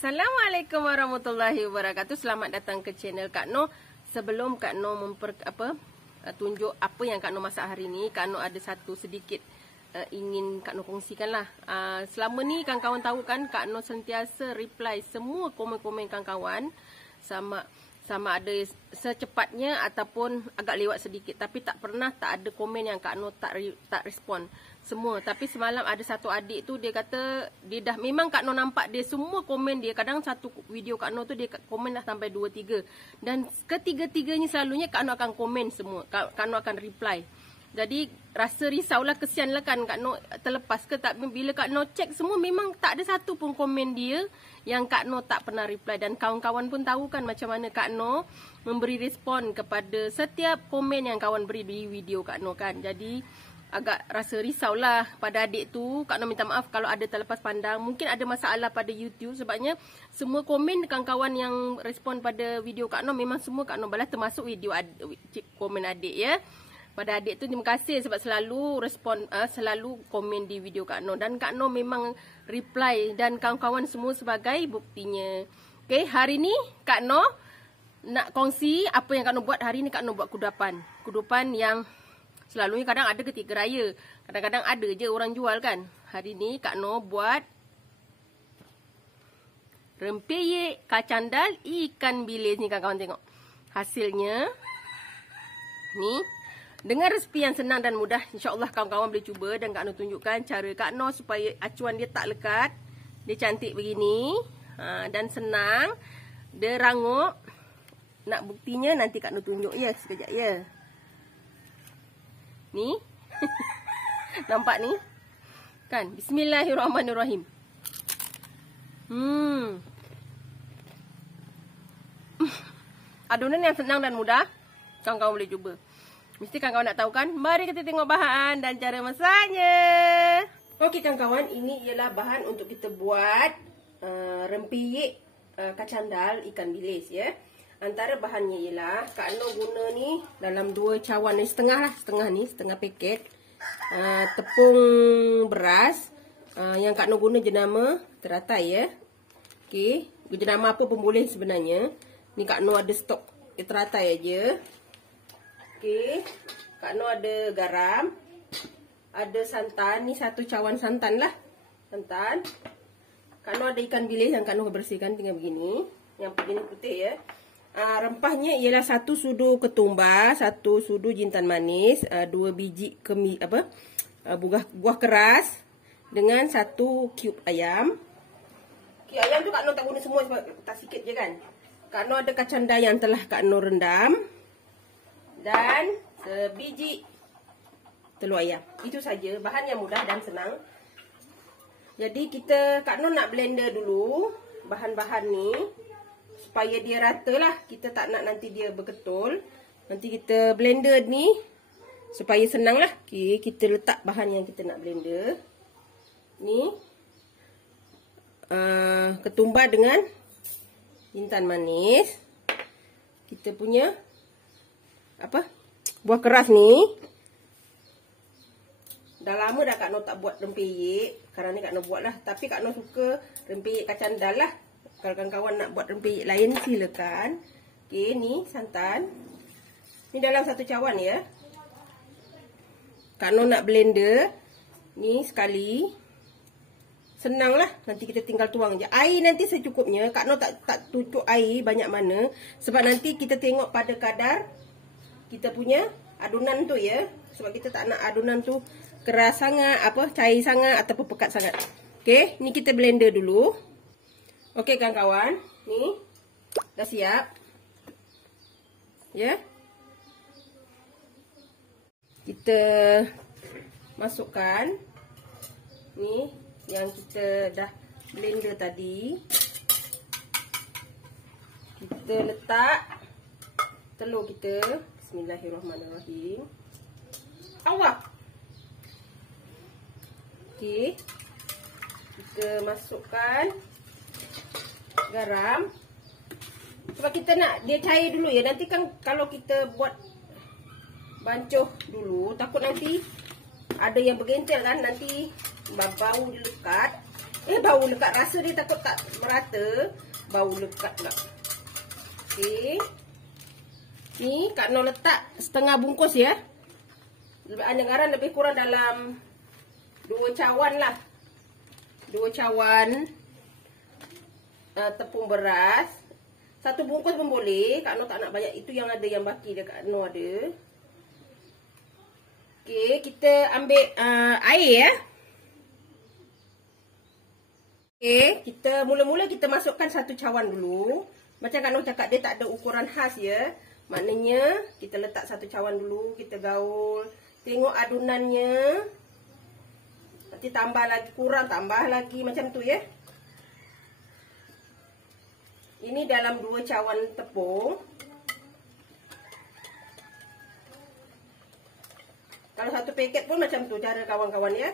Assalamualaikum warahmatullahi wabarakatuh. Selamat datang ke channel Kak Noh. Sebelum Kak Noh tunjuk apa yang Kak Noh masak hari ni, Kak Noh ada satu sedikit ingin Kak Noh kongsikan lah. Selama ni kawan-kawan tahu kan, Kak Noh sentiasa reply semua komen-komen kawan-kawan, sama ada secepatnya ataupun agak lewat sedikit, tapi tak ada komen yang Kak Noh tak respon semua. Tapi semalam ada satu adik tu, dia kata dia dah, memang Kak Noh nampak dia semua komen dia. Kadang satu video Kak Noh tu dia komen dah sampai 2-3, dan ketiga-tiganya selalunya Kak Noh akan komen semua, Kak Noh akan reply. Jadi rasa risaulah, kesianlah kan Kak Noh terlepas ke tak. Bila Kak Noh cek semua, memang tak ada satu pun komen dia yang Kak Noh tak pernah reply. Dan kawan-kawan pun tahu kan macam mana Kak Noh memberi respon kepada setiap komen yang kawan beri di video Kak Noh kan. Jadi agak rasa risaulah pada adik tu. Kak Noh minta maaf kalau ada terlepas pandang. Mungkin ada masalah pada YouTube, sebabnya semua komen kawan-kawan yang respon pada video Kak Noh, memang semua Kak Noh balas, termasuk video komen adik ya. Pada adik tu terima kasih sebab selalu respon, selalu komen di video Kak Noh, dan Kak Noh memang reply, dan kawan-kawan semua sebagai buktinya. Okay, hari ni Kak Noh nak kongsi apa yang Kak Noh buat hari ni. Kak Noh buat kudapan yang selalunya kadang ada ketika raya, kadang-kadang ada je orang jual kan. Hari ni Kak Noh buat rempeyek kacang dal ikan bilis ni kawan-kawan, tengok hasilnya ni. Dengan resipi yang senang dan mudah, insya-Allah kawan-kawan boleh cuba, dan Kak Noh tunjukkan cara Kak Noh supaya acuan dia tak lekat. Dia cantik begini, dan senang. Dia rangup. Nak buktinya nanti Kak Noh tunjuk ya, sekejap ya. Ni. Nampak ni? Kan? Bismillahirrahmanirrahim. Adunan yang senang dan mudah, kawan-kawan boleh cuba. Mesti kawan-kawan nak tahu kan? Mari kita tengok bahan dan cara masaknya. Okey kawan-kawan, ini ialah bahan untuk kita buat rempeyek kacang dal ikan bilis ya. Antara bahannya ialah Kak Noh guna ni dalam 2 cawan ni, setengah paket tepung beras yang Kak Noh guna jenama teratai ya. Okey, jenama apa pun boleh sebenarnya. Ni Kak Noh ada stok teratai aja. Okey, Kak Noh ada garam, ada santan, ni 1 cawan santan lah, santan. Kak Noh ada ikan bilis yang Kak Noh bersihkan tinggal begini, yang begini putih ya. Rempahnya ialah 1 sudu ketumbar, 1 sudu jintan manis, 2 biji buah keras, dengan 1 cube ayam. Okay, ayam tu Kak Noh tak guna semua sebab tak sikit je kan. Kak Noh ada kacang dal yang telah Kak Noh rendam, dan sebiji telur ayam. Itu saja, bahan yang mudah dan senang. Jadi Kak Noh nak blender dulu bahan-bahan ni supaya dia rata lah. Kita tak nak nanti dia berketul. Nanti kita blender ni supaya senang lah. Okay, kita letak bahan yang kita nak blender. Ni ketumbar dengan jintan manis. Kita punya buah keras ni. Dah lama dah Kak Noh tak buat rempeyek. Sekarang ni Kak Noh buat lah. Tapi Kak Noh suka rempeyek kacang dal lah. Kalau kawan-kawan nak buat rempeyek lain, silakan. Okey, ni santan. Ni dalam 1 cawan ya. Kak Noh nak blender ni sekali. Senang lah. Nanti kita tinggal tuang je. Air nanti secukupnya. Kak Noh tak tutup air banyak mana. Sebab nanti kita tengok pada kadar kita punya adunan tu ya. Sebab kita tak nak adunan tu keras sangat, cair sangat ataupun pekat sangat. Okey, ni kita blender dulu. Okey kawan-kawan, ni dah siap. Ya. Kita masukkan ni yang kita dah blender tadi. Kita letak telur kita. Bismillahirrahmanirrahim. Allah. Okey. Kita masukkan garam. Sebab kita nak dia cair dulu ya. Nanti kan kalau kita buat bancuh dulu, takut nanti ada yang bergentel kan, nanti bau dia lekat. Bau lekat. Rasa dia takut tak merata. Bau lekat pula. Okey. Ni Kak Noh letak setengah bungkus ya. Anggaran lebih kurang dalam 2 cawan lah. 2 cawan tepung beras. 1 bungkus pun boleh. Kak Noh tak nak banyak. Itu yang ada yang baki dia Kak Noh ada. Okey, kita ambil air ya. Okey, kita mula-mula kita masukkan 1 cawan dulu. Macam Kak Noh cakap, dia tak ada ukuran khas ya. Maknanya kita letak 1 cawan dulu, kita gaul. Tengok adunannya. Nanti tambah lagi, kurang tambah lagi macam tu ya. Ini dalam 2 cawan tepung. Kalau 1 paket pun macam tu cara kawan-kawan ya.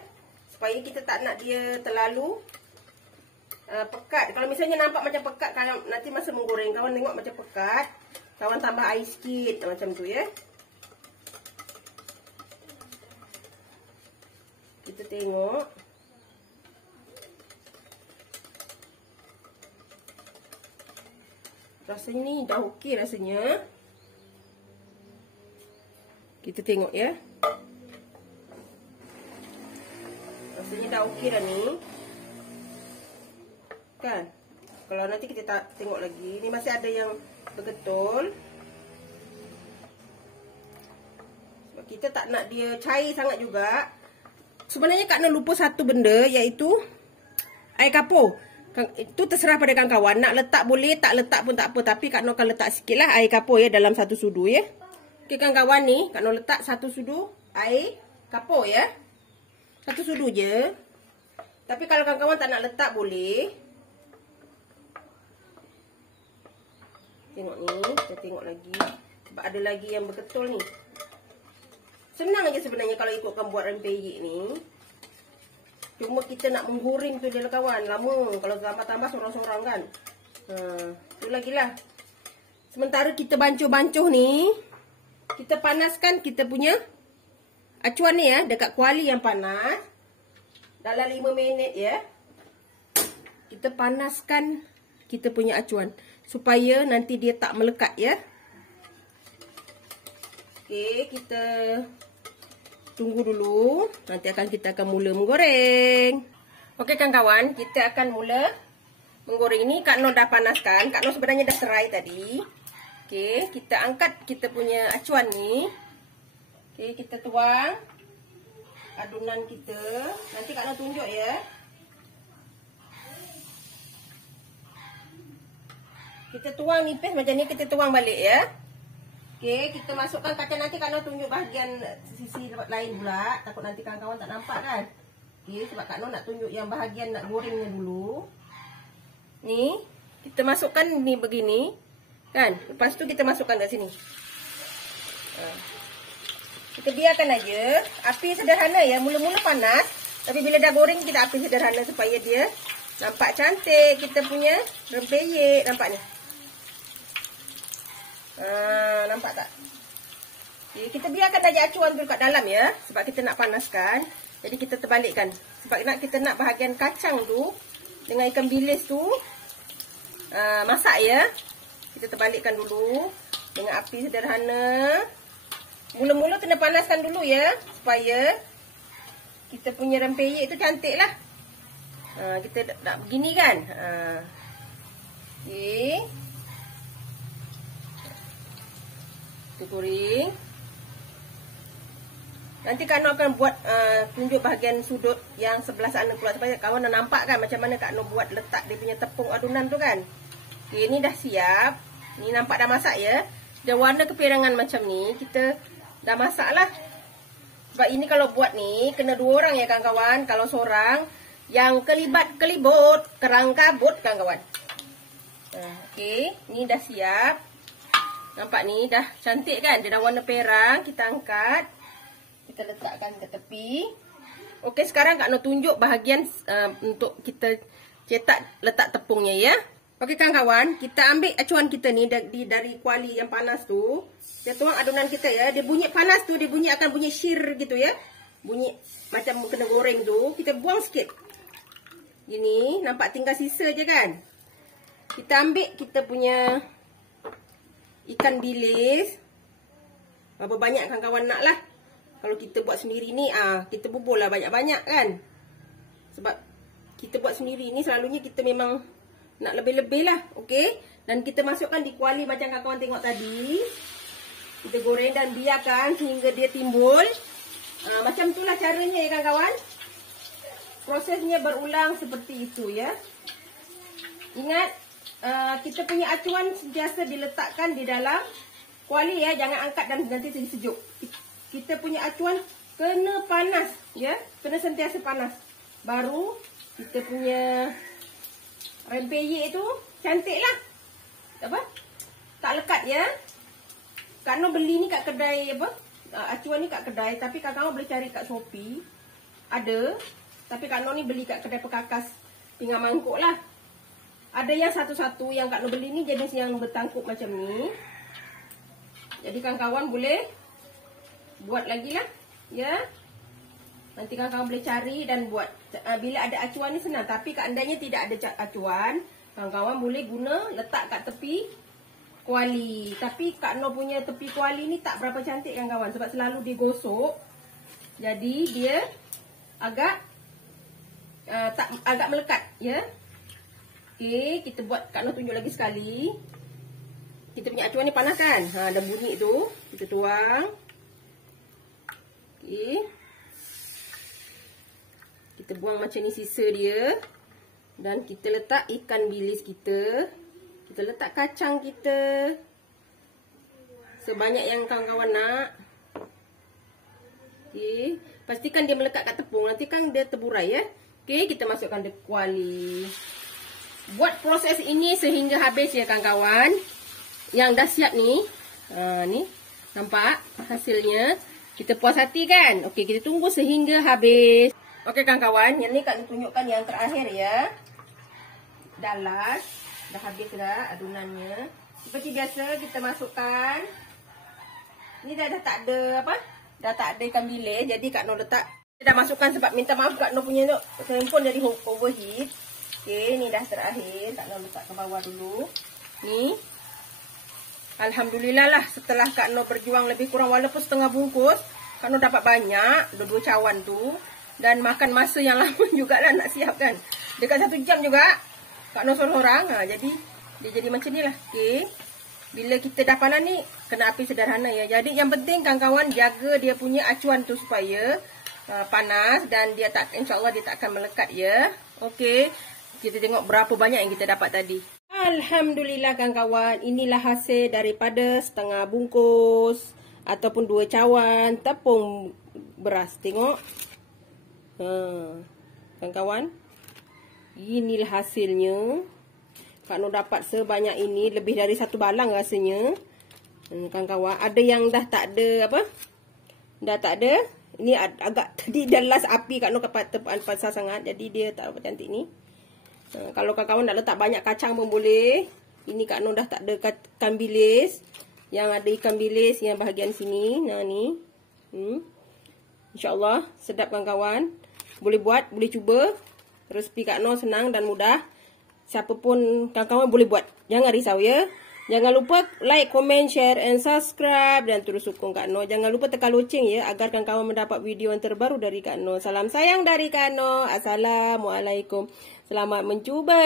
Supaya kita tak nak dia terlalu pekat. Kalau misalnya nampak macam pekat, kalau nanti masa menggoreng kawan tengok macam pekat, kawan tambah air sikit macam tu ya. Kita tengok. Rasanya ni dah okey rasanya. Kita tengok ya. Rasanya dah okey dah ni. Kan? Kalau nanti kita tengok lagi, ni masih ada yang bergetul. Sebab kita tak nak dia cair sangat juga. Sebenarnya Kak Noh lupa satu benda, iaitu air kapur. Itu terserah pada kawan-kawan. Nak letak boleh, tak letak pun tak apa. Tapi Kak Noh akan letak sikit lah air kapur ya, dalam 1 sudu ya. Okey kawan-kawan, ni Kak Noh letak 1 sudu air kapur ya. 1 sudu je. Tapi kalau kawan-kawan tak nak letak boleh. Tengok ni, kita tengok lagi. Sebab ada lagi yang berketul ni. Senang aja sebenarnya kalau ikutkan buat rempeyek ni. Cuma kita nak menggoreng tu dia lah kawan. Lama kalau tambah-tambah sorang-sorang kan. Tu lagi lah. Sementara kita bancuh-bancuh ni, kita panaskan kita punya acuan ni ya. Dekat kuali yang panas. Dalam 5 minit ya. Kita panaskan kita punya acuan. Supaya nanti dia tak melekat ya. Okey, kita tunggu dulu. Nanti kita akan mula menggoreng. Okey kawan-kawan, kita akan mula menggoreng. Ini Kak Noh dah panaskan. Kak Noh sebenarnya dah serai tadi. Okey, kita angkat kita punya acuan ni. Okey, kita tuang adunan kita. Nanti Kak Noh tunjuk ya. Kita tuang nipis macam ni, kita tuang balik ya. Okey, kita masukkan kacang. Nanti Kak Noh tunjuk bahagian sisi lain pula. Takut nanti kawan-kawan tak nampak kan. Okey, sebab Kak Noh nak tunjuk yang bahagian nak gorengnya dulu. Ni, kita masukkan ni begini. Kan? Lepas tu kita masukkan kat sini. Kita biarkan aja. Api sederhana ya. Mula-mula panas. Tapi bila dah goreng, kita api sederhana supaya dia nampak cantik. Kita punya rempeyek. Nampak ni? Nampak tak? Okay, kita biarkan aja acuan tu kat dalam ya. Sebab kita nak panaskan. Jadi kita terbalikkan. Sebab kita nak bahagian kacang tu dengan ikan bilis tu masak ya. Kita terbalikkan dulu dengan api sederhana. Mula-mula kena panaskan dulu ya. Supaya kita punya rempeyek tu cantik lah. Kita nak begini kan. Okay. Kita goreng. Nanti Kak Noh akan buat tunjuk bahagian sudut yang sebelah sana pula. Supaya kawan dah nampak kan macam mana Kak Noh buat letak dia punya tepung adunan tu kan. Okay, ni dah siap. Ni nampak dah masak ya. Dia warna kepirangan macam ni. Kita dah masak lah. Sebab ini kalau buat ni kena 2 orang ya kawan-kawan. Kalau seorang yang kelibat-kelibut, kerang kabut kawan-kawan. Okay, ni dah siap. Nampak ni dah cantik kan. Dia dah warna perang. Kita angkat. Kita letakkan ke tepi. Okey, sekarang Kak Noh tunjuk bahagian untuk kita cetak letak tepungnya ya. Okey kawan-kawan, kita ambil acuan kita ni dari kuali yang panas tu. Kita tuang adunan kita ya. Dia bunyi panas tu, dia bunyi akan bunyi syir gitu ya. Bunyi macam kena goreng tu. Kita buang sikit. Gini, nampak tinggal sisa je kan? Kita ambil kita punya ikan bilis. Berapa banyak kawan-kawan nak lah. Kalau kita buat sendiri ni, kita bubur lah banyak-banyak kan. Sebab kita buat sendiri ni selalunya kita memang nak lebih-lebih lah. Okey. Dan kita masukkan di kuali macam kawan-kawan tengok tadi. Kita goreng dan biarkan sehingga dia timbul. Macam itulah caranya ya kawan-kawan. Prosesnya berulang seperti itu ya. Ingat, kita punya acuan sentiasa diletakkan di dalam kuali ya. Jangan angkat dan nanti jadi sejuk. Kita punya acuan kena panas ya. Kena sentiasa panas. Baru kita punya rempeyek itu cantik lah. Apa? Tak lekat ya. Kak Noh beli ni kat kedai apa? Acuan ni kat kedai. Tapi kakak boleh cari kat Shopee. Ada. Tapi Kak Noh ni beli kat kedai perkakas pinggan mangkuk lah. Ada yang satu-satu yang Kak Noh beli ni jenis yang bertangkup macam ni. Jadi kawan-kawan boleh buat lagi lah. Ya. Nanti kawan-kawan boleh cari dan buat. Bila ada acuan ni senang. Tapi seandainya tidak ada acuan, kawan-kawan boleh guna letak kat tepi kuali. Tapi Kak Noh punya tepi kuali ni tak berapa cantik kawan-kawan. Sebab selalu digosok. Jadi dia agak agak melekat ya. Okey, kita buat Kak Noh tunjuk lagi sekali. Kita punya acuan ni panas kan? Ada bunyi tu. Kita tuang. Okey. Kita buang macam ni sisa dia. Dan kita letak ikan bilis kita. Kita letak kacang kita. Sebanyak yang kawan-kawan nak. Okey. Pastikan dia melekat kat tepung. Nanti kan dia terburai ya. Okey, kita masukkan di kuali. Buat proses ini sehingga habis ya kawan-kawan. Yang dah siap ni. Ni. Nampak hasilnya. Kita puas hati kan? Okey, kita tunggu sehingga habis. Okey kawan-kawan. Yang ni Kak Noh tunjukkan yang terakhir ya. Dah last. Dah habis dah adunannya. Seperti biasa kita masukkan. Ni dah tak ada apa? Dah tak ada ikan bilis. Jadi Kak Noh letak. Kita dah masukkan sebab minta maaf Kak Noh punya handphone jadi overheat. Okey, ni dah terakhir. Kak Noh letak ke bawah dulu. Ni. Alhamdulillah lah setelah Kak Noh berjuang lebih kurang walaupun setengah bungkus. Kak Noh dapat banyak. 2 cawan tu. Dan makan masa yang lama jugalah nak siapkan. Dekat 1 jam juga. Kak Noh seorang. Jadi dia jadi macam ni lah. Okey. Bila kita dah panas ni, kena api sederhana ya. Jadi yang penting kawan-kawan jaga dia punya acuan tu supaya panas. Dan dia tak, insyaAllah dia tak akan melekat ya. Okey. Kita tengok berapa banyak yang kita dapat tadi. Alhamdulillah kawan-kawan. Inilah hasil daripada setengah bungkus. Ataupun 2 cawan tepung beras. Tengok. Kawan-kawan. Inilah hasilnya. Kak Noh dapat sebanyak ini. Lebih dari 1 balang rasanya. Kawan-kawan. Ada yang dah tak ada apa? Dah tak ada. Ini agak tadi dah last api Kak Noh pasal sangat. Jadi dia tak apa cantik ni. Kalau kawan-kawan nak letak banyak kacang pun boleh. Ini Kak Noh dah tak ada ikan bilis. Yang ada ikan bilis yang bahagian sini. Nah ni. InsyaAllah sedap kawan-kawan. Boleh buat, boleh cuba. Resipi Kak Noh senang dan mudah. Siapa pun kawan-kawan boleh buat. Jangan risau ya. Jangan lupa like, comment, share and subscribe. Dan terus sokong Kak Noh. Jangan lupa tekan loceng ya. Agar kawan-kawan mendapat video yang terbaru dari Kak Noh. Salam sayang dari Kak Noh. Assalamualaikum. Selamat mencuba.